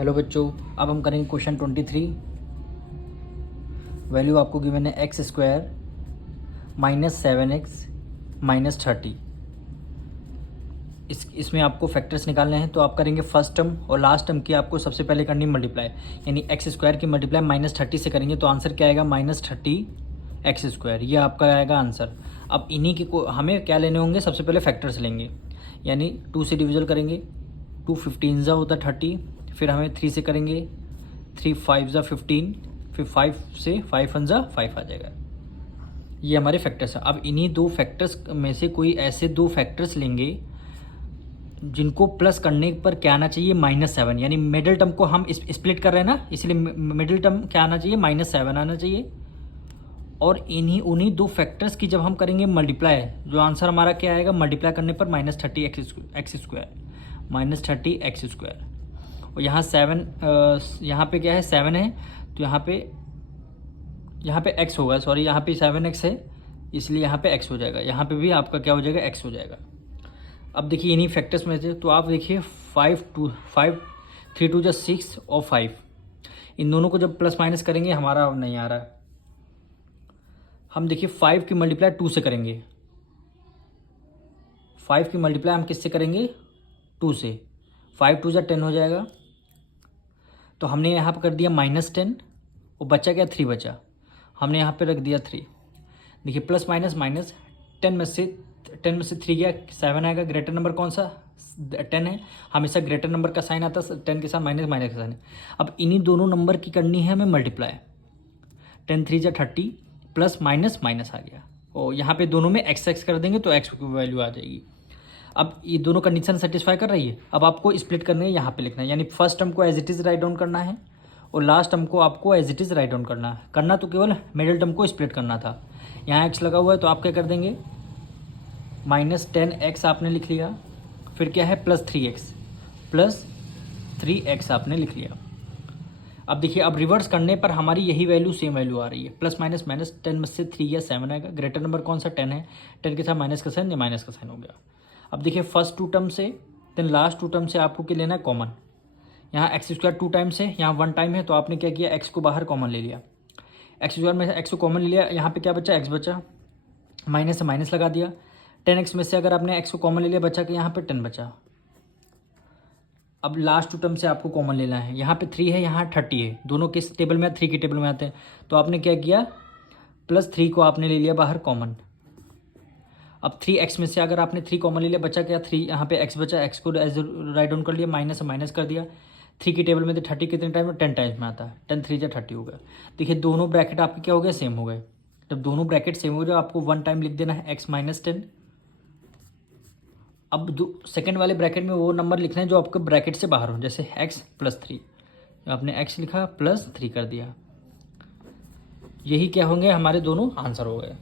Hello बच्चों, अब हम करेंगे क्वेश्चन 23। वैल्यू आपको गिवन है एक्स स्क्वायर -7x -30। इसमें आपको फैक्टर्स निकालने हैं, तो आप करेंगे फर्स्ट टर्म और लास्ट टर्म की आपको सबसे पहले करनी मल्टीप्लाई, यानी एक्स स्क्वायर की मल्टीप्लाई -30 से करेंगे तो आंसर क्या आएगा -30x²। ये आपका आएगा आंसर। अब इन्हीं के को हमें क्या लेने होंगे, सबसे पहले फैक्टर्स लेंगे, यानी 2 से डिविजल करेंगे, 2 15 होता 30, फिर हमें 3 से करेंगे, 3 5 15, फिर 5 से 5 1 5 आ जाएगा। ये हमारे फैक्टर्स हैं। अब इन्हीं दो फैक्टर्स में से कोई ऐसे दो फैक्टर्स लेंगे जिनको प्लस करने पर क्या आना चाहिए -7, यानी मिडिल टर्म को हम स्प्लिट कर रहे हैं ना, इसलिए मिडिल टर्म क्या आना चाहिए -7 आना चाहिए। और उन्हीं दो फैक्टर्स की जब हम करेंगे मल्टीप्लाई, जो आंसर हमारा क्या आएगा, मल्टीप्लाई करने पर -30x²। और यहाँ 7, यहाँ पे क्या है 7 है, तो यहाँ पे x होगा, सॉरी यहाँ पे 7x है, इसलिए यहाँ पे x हो जाएगा। यहाँ पे भी आपका क्या हो जाएगा, x हो जाएगा। अब देखिए इन्हीं फैक्टर्स में से, तो आप देखिए 5 3 2 जा 6 और 5, इन दोनों को जब प्लस माइनस करेंगे, हमारा अब नहीं आ रहा है। हम देखिए 5 की मल्टीप्लाई 2 से करेंगे, 5 की मल्टीप्लाई हम किससे करेंगे, 2 से। 5 2 जा 10 हो जाएगा, तो हमने यहाँ पर कर दिया -10 और बचा क्या, 3 बचा, हमने यहाँ पे रख दिया 3। देखिए प्लस माइनस माइनस, 10 में से 3 गया, 7 आएगा। ग्रेटर नंबर कौन सा, 10 है, हमेशा ग्रेटर नंबर का साइन आता है 10 के साथ, माइनस का साइन है। अब इन्हीं दोनों नंबर की करनी है हमें मल्टीप्लाई, 10 3 जा 30, प्लस माइनस माइनस आ गया, और यहाँ पे दोनों में x कर देंगे तो x की वैल्यू आ जाएगी। अब ये दोनों कंडीशन सेटिस्फाई कर रही है। अब आपको स्प्लिट करने है, यहाँ पे लिखना है, यानी फर्स्ट टर्म को as it is write down करना है और लास्ट टर्म को आपको as it is write down करना है। करना तो केवल मिडिल टर्म को स्प्लिट करना था। यहाँ x लगा हुआ है तो आप क्या कर देंगे, -10x आपने लिख लिया, फिर क्या है +3x आपने लिख लिया। अब देखिए, अब रिवर्स करने पर हमारी यही वैल्यू सेम वैल्यू आ रही है, प्लस माइनस माइनस, 10 में से 3 या 7 आएगा। ग्रेटर नंबर कौन सा, 10 है, 10 के साथ माइनस का साइन या माइनस का साइन हो गया। अब देखिए फर्स्ट 2 टर्म से देन लास्ट 2 टर्म से आपको क्या लेना है, कॉमन। यहाँ x² 2 टाइम्स है, यहाँ 1 टाइम है, तो आपने क्या किया, x को बाहर कॉमन ले लिया, x² में x को कॉमन ले लिया, यहाँ पे क्या बचा, x बचा, माइनस से माइनस लगा दिया। 10x में से अगर आपने x को कॉमन ले लिया, बचा कि यहाँ पे 10 बचा। अब लास्ट 2 टर्म से आपको कॉमन लेना है, यहाँ पे 3 है, यहाँ 30 है, दोनों किस टेबल में, 3 के टेबल में आते हैं, तो आपने क्या किया, +3 को आपने ले लिया बाहर कॉमन। अब 3x में से अगर आपने 3 कॉमन ले लिया, बचा क्या, 3, यहाँ पे x बचा, x को एज राइट डाउन कर लिया, माइनस से माइनस कर दिया। 3 की टेबल में तो 30 कितने टाइम में, 10 टाइम्स में आता है, 10 3 जा 30 हो गया। देखिए दोनों ब्रैकेट आपके क्या हो गए, सेम हो गए। जब दोनों ब्रैकेट सेम हो जाए, आपको 1 टाइम लिख देना है x -10। अब सेकेंड वाले ब्रैकेट में वो नंबर लिखना है जो आपके ब्रैकेट से बाहर हो, जैसे x +3, आपने x लिखा +3 कर दिया। यही क्या होंगे, हमारे दोनों आंसर हो गए।